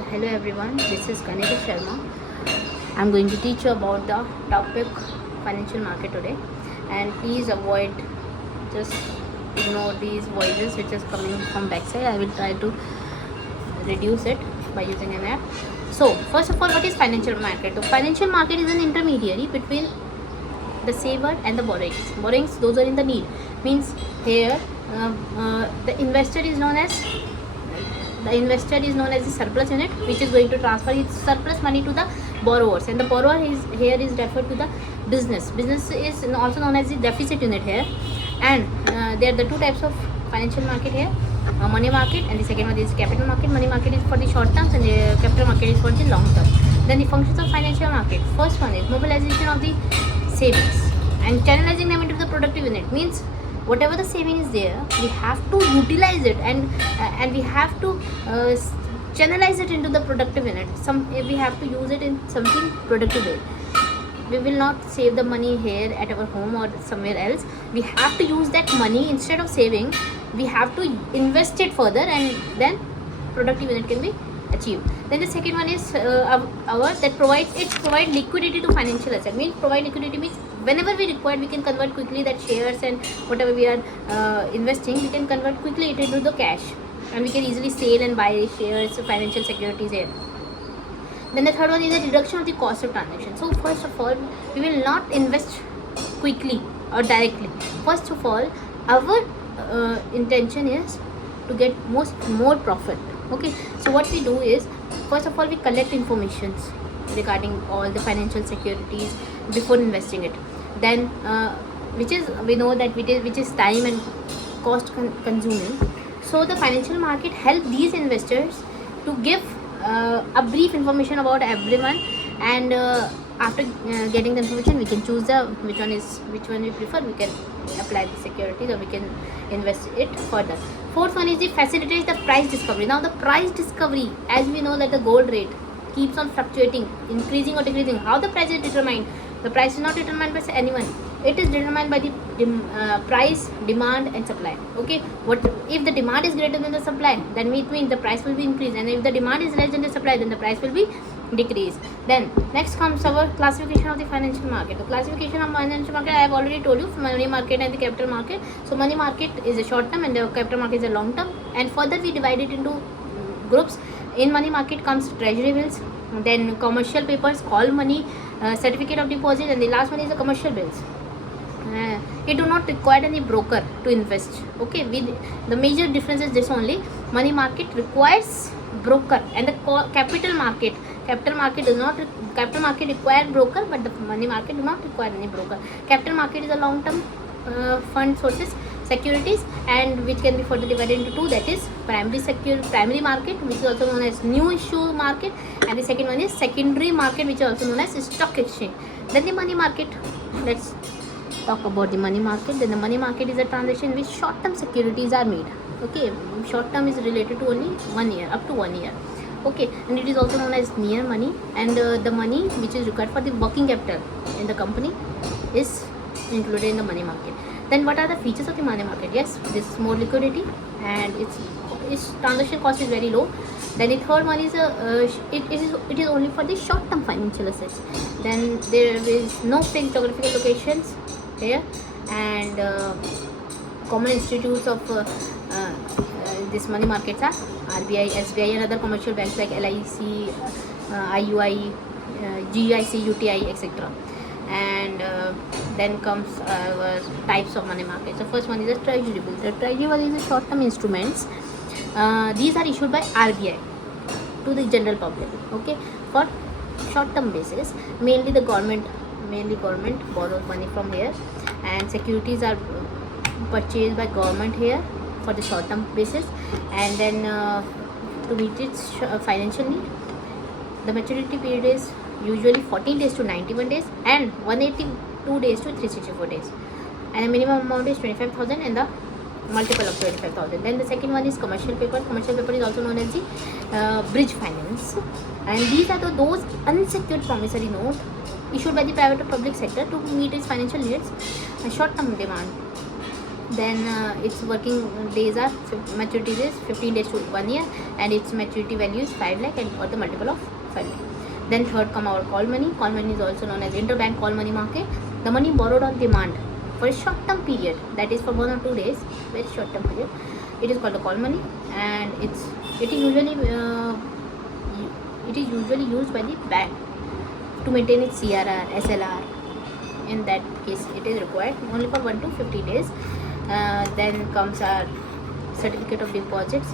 So hello everyone, this is Kanika Sharma. I'm going to teach you about the topic financial market today, and please avoid, just ignore these voices which is coming from backside. I will try to reduce it by using an app. So first of all, what is financial market? The financial market is an intermediary between the saver and the borrowings. Those are in the need, means here the investor is known as the surplus unit, which is going to transfer its surplus money to the borrowers, and the borrower is referred to the business is also known as the deficit unit here. And there are the two types of financial market here, money market, and the second one is capital market. Money market is for the short terms and the capital market is for the long term. Then the functions of financial market: first one is mobilization of the savings and channelizing them into the productive unit, means whatever the saving is there, we have to utilize it, and we have to channelize it into the productive unit. We have to use it in something productive way. We will not save the money here at our home or somewhere else. We have to use that money, instead of saving, we have to invest it further, and then productive unit can be achieved. Then the second one is provide liquidity to financial asset. Means provide liquidity means whenever we require, we can convert quickly that shares, and whatever we are investing, we can convert quickly it into the cash, and we can easily sell and buy shares, financial securities here. Then the third one is the reduction of the cost of transaction. So first of all, we will not invest quickly or directly. First of all, our intention is to get more profit. Okay, so what we do is, first of all, we collect informations regarding all the financial securities before investing it. Then which is time and cost consuming. So the financial market help these investors to give a brief information about everyone, and after getting the information, we can choose which one we prefer. We can apply the securities, or we can invest it further. Fourth one is the facilitates the price discovery. Now the price discovery, as we know that the gold rate keeps on fluctuating, increasing or decreasing. How the price is determined? The price is not determined by anyone. It is determined by the price, demand and supply. Okay, what if the demand is greater than the supply? Then it means the price will be increased, and if the demand is less than the supply, then the price will be decreased. Then next comes our classification of the financial market. The classification of financial market, I have already told you, money market and the capital market. So money market is a short term and the capital market is a long term, and further we divide it into groups. In money market comes treasury bills, then commercial papers, call money, certificate of deposit, and the last one is the commercial bills. It do not require any broker to invest. Okay, the major difference is this only: money market requires broker, and the capital market require broker, but the money market do not require any broker. Capital market is a long term fund sources, securities, and which can be further divided into two, that is primary market, which is also known as new issue market, and the second one is secondary market, which is also known as stock exchange. Then the money market, let's talk about the money market. Then the money market is a transaction in which short term securities are made. Okay, short term is related to only 1 year, up to 1 year. Okay, and it is also known as near money, and the money which is required for the working capital in the company is included in the money market. Then what are the features of the money market? Yes, this is more liquidity, and its transaction cost is very low. Then the third one is it is only for the short term financial assets. Then there is no fixed geographical locations here, and common institutes of this money markets are RBI, SBI, and other commercial banks like LIC, IUI, GIC, UTI, etc. And then comes types of money market. So first one is the treasury bill. The treasury bill is a short term instruments. These are issued by RBI to the general public. Okay, for short term basis, mainly government borrows money from here, and securities are purchased by government here for the short term basis, and then to meet its financial need. The maturity period is usually 14 days to 91 days, and 182 days to 364 days, and the minimum amount is 25,000 and the multiple of 25,000. Then the second one is commercial paper. Commercial paper is also known as the bridge finance, and these are those unsecured promissory notes issued by the private or public sector to meet its financial needs and short term demand. Then its working days are maturity days 15 days to 1 year, and its maturity value is 5 lakh and or the multiple of 5 lakh. Then third come our call money. Call money is also known as interbank call money market. The money borrowed on demand for a short term period, that is for 1 or 2 days, very short term period. It is called the call money, and it is usually used by the bank to maintain its CRR, SLR. In that case, it is required only for 1 to 50 days. Then comes our certificate of deposits.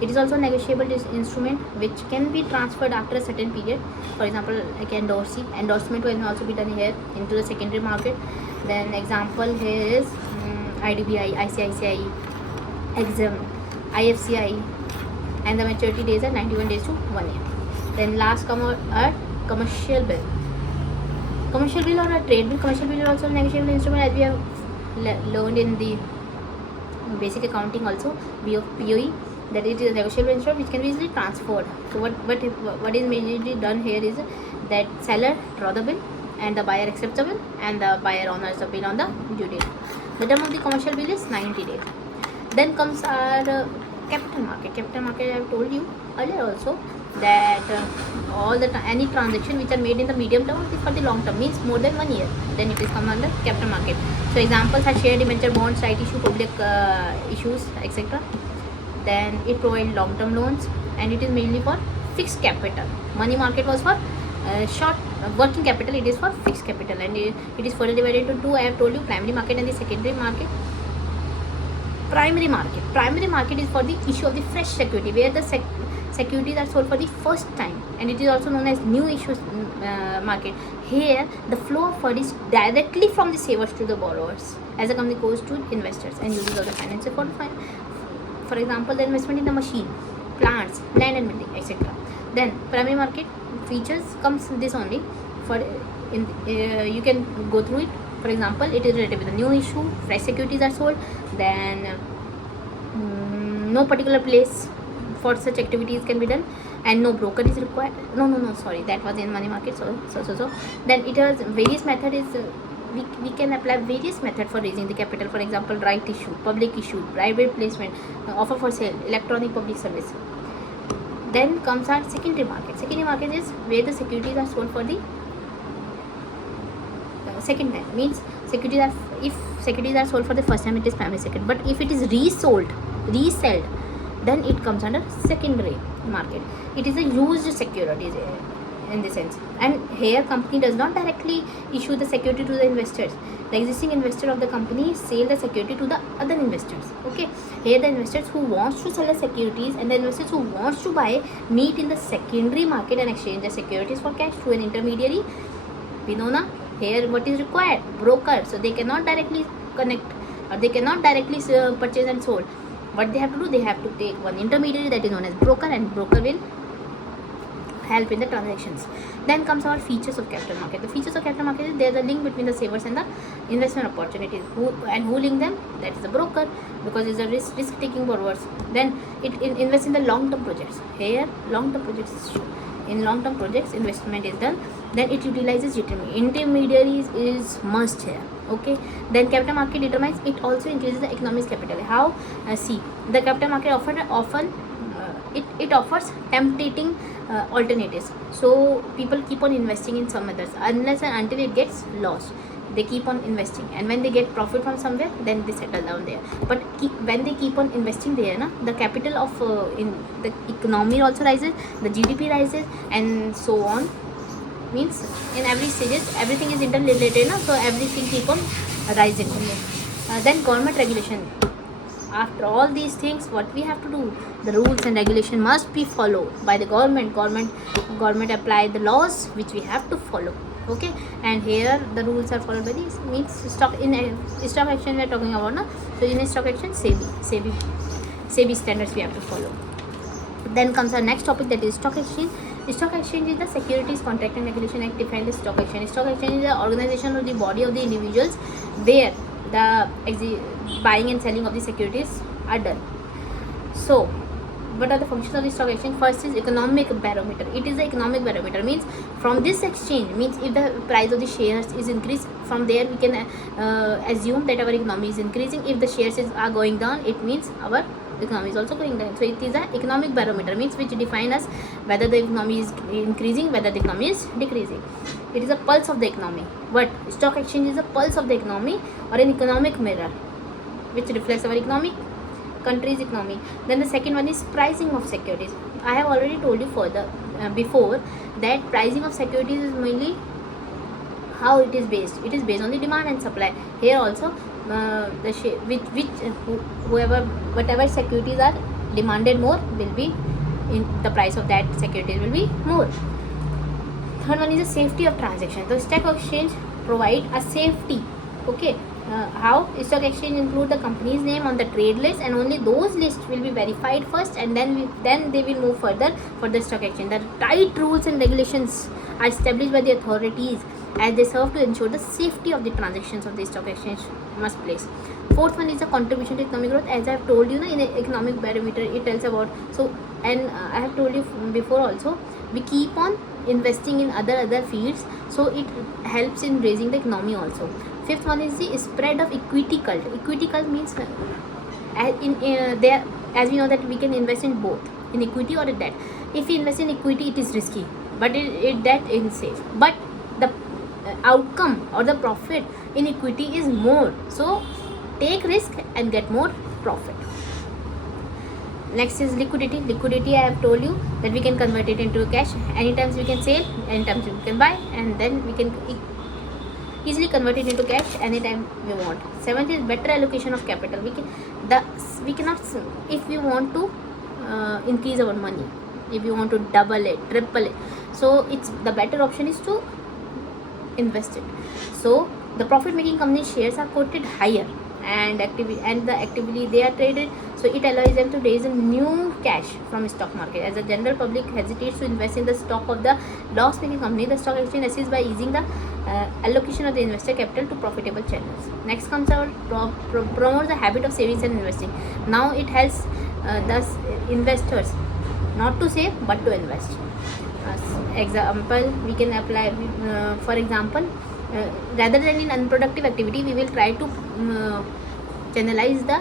It is also a negotiable instrument which can be transferred after a certain period. For example, like endorsement can also be done here into the secondary market. Then example here is IDBI, ICICI, Exim, IFCI, and the maturity days are 91 days to 1 year. Then last come our commercial bill. Commercial bill or a trade bill. Commercial bill is also a negotiable instrument, as we have learned in the basic accounting also, POE, that it is a negotiable instrument which can be easily transferred. So what is majorly done here is that seller draw the bill and the buyer accepts the bill and the buyer honors the bill on the due date. The term of the commercial bill is 90 days. Then comes our capital market. Capital market, I have told you earlier also that any transaction which are made in the medium term is for the long term, means more than 1 year, then it is come under capital market. So examples are share debenture, bonds, right issue, public issues, etc. Then it provides long term loans, and it is mainly for fixed capital. Money market was for short working capital, it is for fixed capital, and it is further divided into two. I have told you, primary market and the secondary market. Primary market is for the issue of the fresh security, where the securities are sold for the first time, and it is also known as new issues market. Here the flow of funds is directly from the savers to the borrowers, as a company goes to investors and uses of the financial fund. For example, the investment in the machine, plants, land and building, etc. Then primary market features comes this only for you can go through it. For example, it is related with a new issue, fresh securities are sold, then no particular place for such activities can be done, and no broker is required. No, sorry, that was in money market. So then it has various methods. We can apply various methods for raising the capital. For example, right issue, public issue, private placement, offer for sale, electronic public service. Then comes our secondary market. Secondary market is where the securities are sold for the second time, means if securities are sold for the first time, it is primary second, but if it is reselled, then it comes under secondary market. It is a used securities in this sense, and here company does not directly issue the security to the investors. The existing investor of the company sell the security to the other investors. Okay, here the investors who wants to sell the securities and the investors who wants to buy meet in the secondary market and exchange the securities for cash through an intermediary. We know na, here what is required? Broker. So they cannot directly connect, or they cannot directly purchase and sold. What they have to do, they have to take one intermediary, that is known as broker, and broker will help in the transactions. Then comes our features of capital market. The features of capital market is there the link between the savers and the investment opportunities. Who link them? That is the broker, because it's a risk taking borrowers. Then it invests in the long term projects. Here long term projects is shown. In long term projects investment is done. Then it utilizes intermediaries is must here. Okay, then capital market determines, it also increases the economic capital. How? See, the capital market often it offers tempting alternatives, so people keep on investing in some others unless and until it gets lost. They keep on investing, and when they get profit from somewhere, then they settle down there. But when they keep on investing there, the capital of in the economy also rises, the GDP rises, and so on. Means in every stages everything is interrelated, so everything keep on rising. Then government regulation. After all these things, what we have to do, the rules and regulation must be followed by the government apply the laws which we have to follow. Okay, and here the rules are followed by these. Means stock exchange we are talking about now. So in a stock exchange, SEBI standards we have to follow. Then comes our next topic, that is stock exchange. Stock exchange is the Securities Contract and Regulation Act defines the stock exchange. Stock exchange is the organization or the body of the individuals where the buying and selling of the securities are done. So what are the functions of the stock exchange? First is economic barometer. It is the economic barometer, means from this exchange, means if the price of the shares is increased, from there we can assume that our economy is increasing. If the shares are going down, it means our economy is also going down. So it is an economic barometer, means which define us whether the economy is increasing, whether the economy is decreasing. It is a pulse of the economy. But stock exchange is a pulse of the economy, or an economic mirror which reflects our economy, country's economy. Then the second one is pricing of securities. I have already told you further before that pricing of securities is mainly how it is based. It is based on the demand and supply. Here also the whatever securities are demanded more will be in the price of that securities will be more. Third one is the safety of transaction. The stock exchange provide a safety. Okay, how stock exchange include the company's name on the trade list, and only those lists will be verified first, and then they will move further for the stock exchange. The tight rules and regulations are established by the authorities as they serve to ensure the safety of the transactions of the stock exchange must place. Fourth one is the contribution to economic growth. As I have told you, in the economic barometer it tells about. So, and I have told you before also, we keep on investing in other fields, so it helps in raising the economy also. Fifth one is the spread of equity cult. Equity cult means there, as we know that we can invest in both, in equity or in debt. If we invest in equity, it is risky, but debt is safe. But the outcome or the profit in equity is more, so take risk and get more profit. Next is liquidity. Liquidity, I have told you that we can convert it into cash. Anytime we can sell, anytime we can buy, and then we can easily convert it into cash anytime we want. Seventh is better allocation of capital. We cannot, if we want to increase our money, if you want to double it, triple it, so it's the better option is to invest it. So the profit making company shares are quoted higher, and actively they are traded, so it allows them to raise a new cash from stock market. As the general public hesitates to invest in the stock of the loss making company, the stock exchange assists by easing the allocation of the investor capital to profitable channels. Next comes our promote the habit of savings and investing. Now it helps thus investors not to save but to invest. Example, we can apply for example, rather than in unproductive activity, we will try to channelize the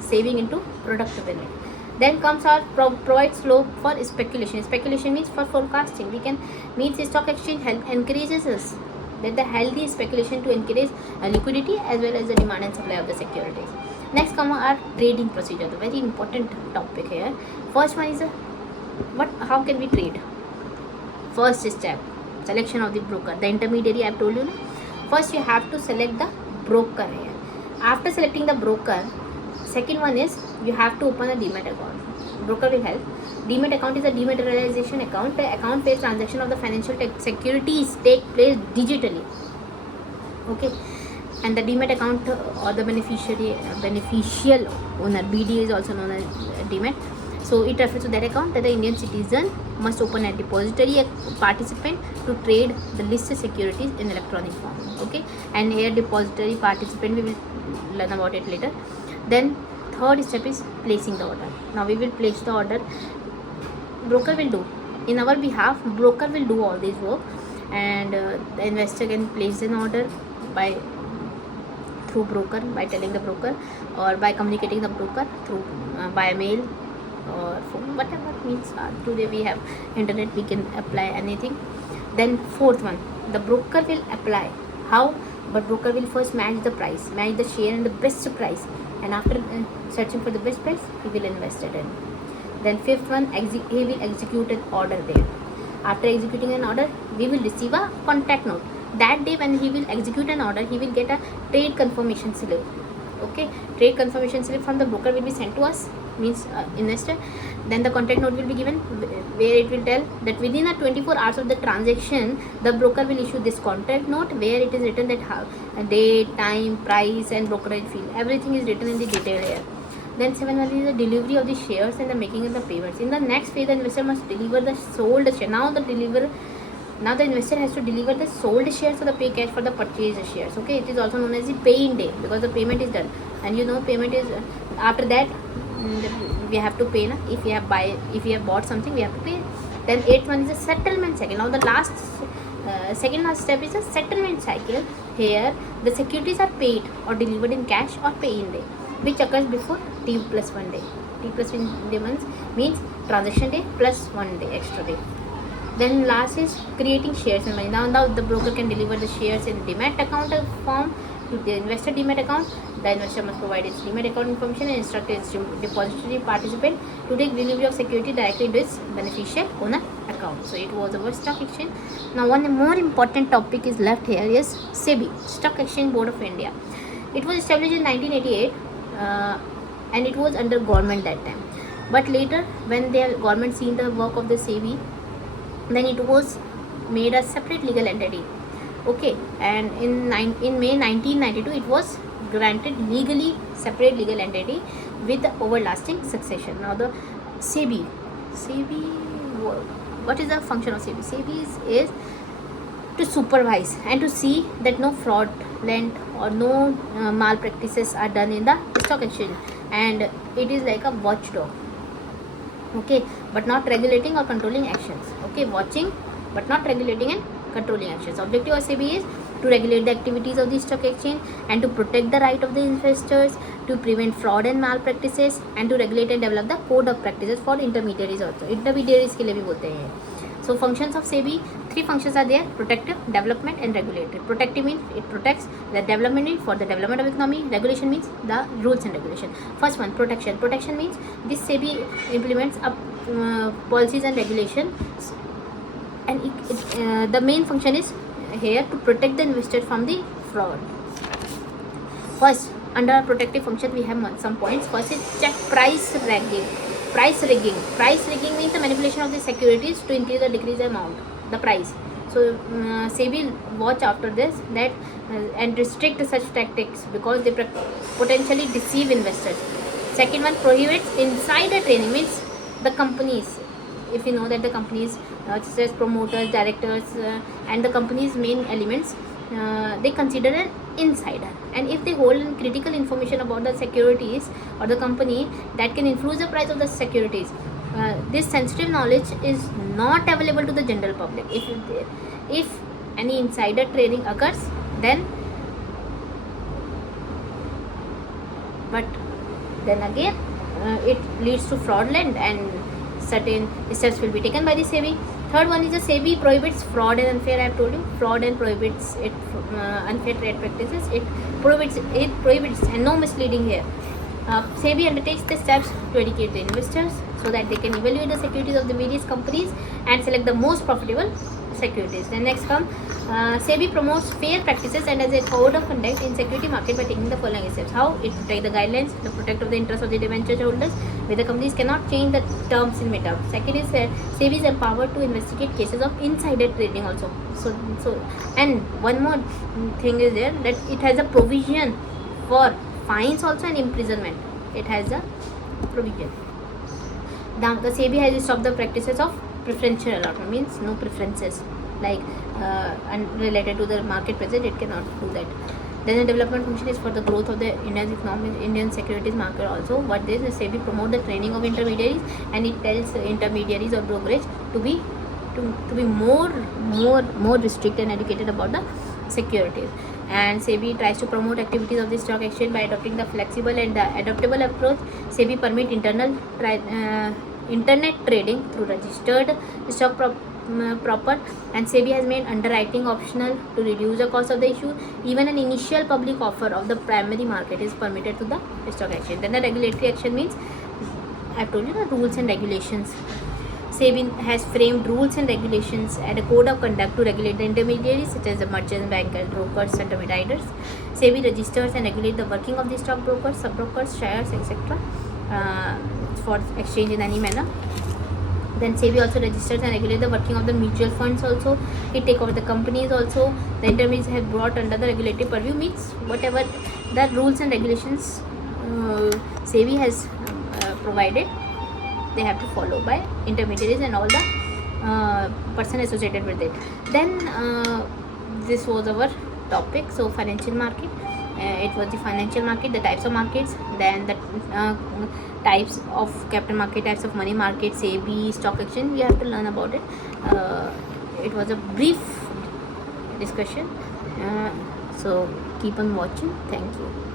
saving into productive benefit. Then comes our provide slope for speculation. Speculation means for forecasting. We can means stock exchange encourages us that the healthy speculation to encourage liquidity as well as the demand and supply of the securities. Next come our trading procedure, the very important topic here. First one is how can we trade? First step, selection of the broker, the intermediary I have told you. First you have to select the broker here. After selecting the broker, second one is you have to open a demat account. Broker will help. Demat account is a dematerialization account. The account where transaction of the financial securities take place digitally. Okay, and the demat account or the beneficial owner, BD is also known as demat. So it refers to that account that the Indian citizen must open a depository, a participant to trade the listed securities in electronic form. Okay, and here depository participant, we will learn about it later. Then third step is placing the order. Now we will place the order. Broker will do in our behalf. Broker will do all this work, and the investor can place an order through broker, by telling the broker, or by communicating the broker through by mail or phone, whatever means. Today we have internet, we can apply anything. Then fourth one, the broker will apply. How? But broker will first match the price, match the share and the best price, and after searching for the best price, he will invest it in. Then fifth one, he will execute an order there. After executing an order, we will receive a contact note. That day when he will execute an order, he will get a trade confirmation slip. Okay, trade confirmation slip from the broker will be sent to us, means investor. Then the contact note will be given, where it will tell that within a 24 hours of the transaction, the broker will issue this contact note, where it is written that how date, time, price and brokerage fee, everything is written in the detail here. Then 7 is the delivery of the shares and the making of the payments. In the next phase, the investor must deliver the sold share. Now the investor has to deliver the sold shares or the pay cash for the purchased shares. Okay, it is also known as the pay-in day, because the payment is done, and you know payment is after that we have to pay na. If we have bought something, we have to pay. Then 8th one is the settlement cycle. Now the second last step is the settlement cycle. Here the securities are paid or delivered in cash or pay in day, which occurs before T plus 1 day. T plus 1 day means transaction day plus 1 day extra day. Then last is creating shares in money. Now the broker can deliver the shares in demat account form to the investor demat account. The investor must provide its demat account information and instruct its depository participant to take delivery of security directly into its beneficial owner account. So it was our stock exchange. Now one more important topic is left here is SEBI, Stock Exchange Board of India. It was established in 1988 and it was under government that time. But later when the government seen the work of the SEBI, then it was made a separate legal entity. Okay, and in May 1992 it was granted legally separate legal entity with the overlasting succession. Now the SEBI, what is the function of SEBI? SEBI is to supervise and to see that no fraudulent or no malpractices are done in the stock exchange, and it is like a watchdog. Okay, but not regulating or controlling actions. Okay, watching but not regulating and controlling actions. Objective of SEBI is to regulate the activities of the stock exchange and to protect the right of the investors, to prevent fraud and malpractices, and to regulate and develop the code of practices for intermediaries also. Intermediaries के लिए भी बोलते हैं. So functions of SEBI, 3 functions are there: protective, development and regulatory. Protective means it protects, the development means for the development of economy, regulation means the rules and regulation. First one, protection. Protection means this SEBI implements policies and regulations, and the main function is here to protect the investors from the fraud. First, under protective function we have some points. First is check price rigging. Price rigging means the manipulation of the securities to increase or decrease the amount, the price. So SEBI watch after this that and restrict such tactics because they potentially deceive investors. Second one, prohibits insider trading, means the companies, if you know that the companies such as promoters, directors and the company's main elements, they consider an insider, and if they hold critical information about the securities or the company that can influence the price of the securities, this sensitive knowledge is not available to the general public. If any insider trading occurs, then again it leads to fraudulent, and certain steps will be taken by the SEBI. Third one is the SEBI prohibits fraud and unfair. I have told you, fraud and prohibits it, unfair trade practices. It prohibits and no misleading here. SEBI undertakes the steps to educate the investors so that they can evaluate the securities of the various companies and select the most profitable securities. Then next come SEBI promotes fair practices and has a code of conduct in security market by taking the following steps. How? It protect the guidelines, to protect of the interest of the debenture holders, where the companies cannot change the terms in mid-term. Second is SEBI is empowered to investigate cases of insider trading also. So and one more thing is there, that it has a provision for fines also and imprisonment. It has a provision. Now the SEBI has stopped the practices of preferential allotment, means no preferences like related to the market present, it cannot do that. Then the development function is for the growth of the Indian economy, Indian securities market also. What this is, SEBI promote the training of intermediaries, and it tells intermediaries or brokerage to be more restrict and educated about the securities. And SEBI tries to promote activities of the stock exchange by adopting the flexible and the adaptable approach. SEBI permit internet trading through registered stock proper, and SEBI has made underwriting optional to reduce the cost of the issue. Even an initial public offer of the primary market is permitted to the stock exchange. Then the regulatory action means, I have told you, the rules and regulations. SEBI has framed rules and regulations and a code of conduct to regulate the intermediaries such as the merchants, bankers, brokers, and intermediaries. SEBI registers and regulates the working of the stock brokers, sub-brokers, shares, etc. For exchange in any manner. Then SEBI also registers and regulates the working of the mutual funds also. It take over the companies also. The intermediaries have brought under the regulatory purview, means whatever the rules and regulations SEBI has provided, they have to follow by intermediaries and all the person associated with it. Then this was our topic. So financial market. It was the financial market, the types of markets, then the types of capital market, types of money market, SEBI, stock exchange. We have to learn about it. It was a brief discussion. So keep on watching. Thank you.